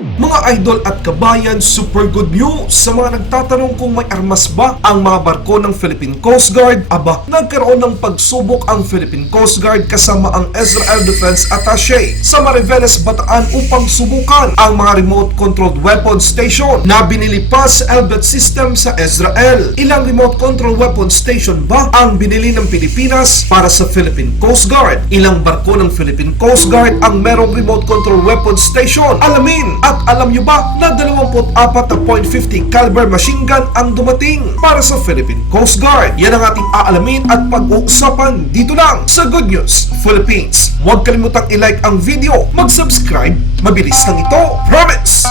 Mga idol at kabayan, super good news sa mga nagtatanong kung may armas ba ang mga barko ng Philippine Coast Guard. Aba, nagkaroon ng pagsubok ang Philippine Coast Guard kasama ang Israel Defense Attaché sa Mariveles, Bataan upang subukan ang mga remote-controlled weapon station na binili pa sa Elbit system sa Israel. Ilang remote-controlled weapon station ba ang binili ng Pilipinas para sa Philippine Coast Guard? Ilang barko ng Philippine Coast Guard ang merong remote-controlled weapon station? Alamin! At alam nyo ba na 24 na .50 caliber machine gun ang dumating para sa Philippine Coast Guard? Yan ang ating aalamin at pag-uusapan dito lang sa Good News Philippines. Huwag kalimutang i-like ang video, mag-subscribe, mabilis lang ito, promise!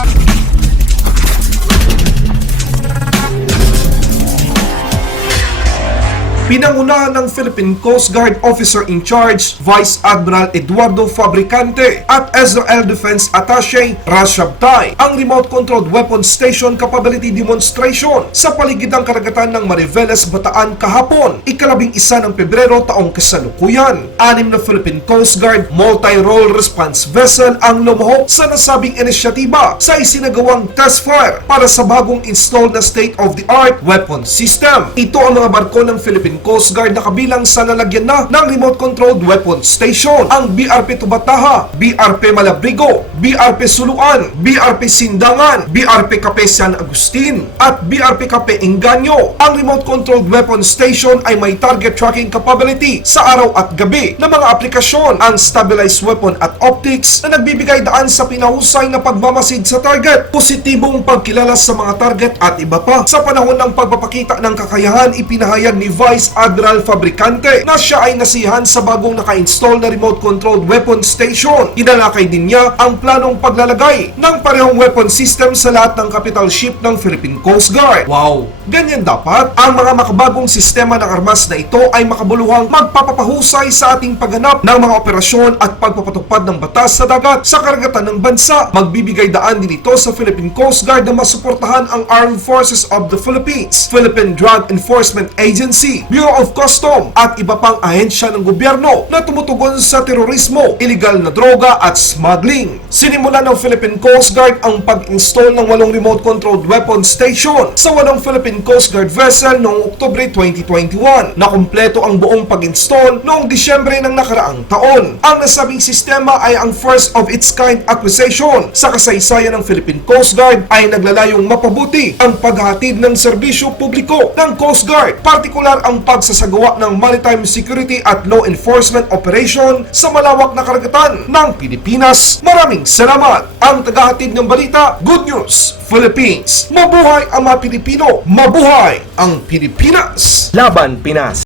Pinangunahan ng Philippine Coast Guard Officer in Charge, Vice Admiral Eduardo Fabricante at Israel Defense Attaché Ras Shabtai ang remote-controlled weapon station capability demonstration sa paligidang karagatan ng Mariveles, Bataan kahapon, ika-11 ng Pebrero taong kasalukuyan. 6 na Philippine Coast Guard multi-role response vessel ang lumahok sa nasabing inisyatiba sa isinagawang test fire para sa bagong installed na state-of-the-art weapon system. Ito ang mga barko ng Philippine Coast Guard na kabilang sa lalagyan na ng remote-controlled weapon station, ang BRP Tubataha, BRP Malabrigo, BRP Suluan, BRP Sindangan, BRP Cape San Agustin, at BRP Cape Inganyo. Ang remote-controlled weapon station ay may target tracking capability sa araw at gabi na mga aplikasyon, ang stabilized weapon at optics na nagbibigay daan sa pinahusay na pagmamasid sa target, positibong pagkilala sa mga target at iba pa. Sa panahon ng pagpapakita ng kakayahan, ipinahayag ni Vice Admiral Fabricante na siya ay nasihan sa bagong naka-install na remote-controlled weapon station. Inalakay din niya ang planong paglalagay ng parehong weapon system sa lahat ng capital ship ng Philippine Coast Guard. Wow! Ganyan dapat. Ang mga makabagong sistema ng armas na ito ay makabuluhang magpapapahusay sa ating pagganap ng mga operasyon at pagpapatupad ng batas sa dagat sa karagatan ng bansa. Magbibigay daan din ito sa Philippine Coast Guard na masuportahan ang Armed Forces of the Philippines, Philippine Drug Enforcement Agency, Bureau of Custom at iba pang ahensya ng gobyerno na tumutugon sa terorismo, iligal na droga at smuggling. Sinimulan ng Philippine Coast Guard ang pag-install ng 8 remote-controlled weapon station sa 8 Philippine Coast Guard vessel noong Oktubre 2021 na kumpleto ang buong pag-install noong Disyembre ng nakaraang taon. Ang nasabing sistema ay ang first of its kind acquisition sa kasaysayan ng Philippine Coast Guard ay naglalayong mapabuti ang paghahatid ng serbisyo publiko ng Coast Guard, partikular ang pagsasagawa ng maritime security at law enforcement operation sa malawak na karagatan ng Pilipinas. Maraming salamat. Ang tagahatid ng balita, Good News Philippines. Mabuhay ang mga Pilipino! Mabuhay ang Pilipinas! Laban Pinas!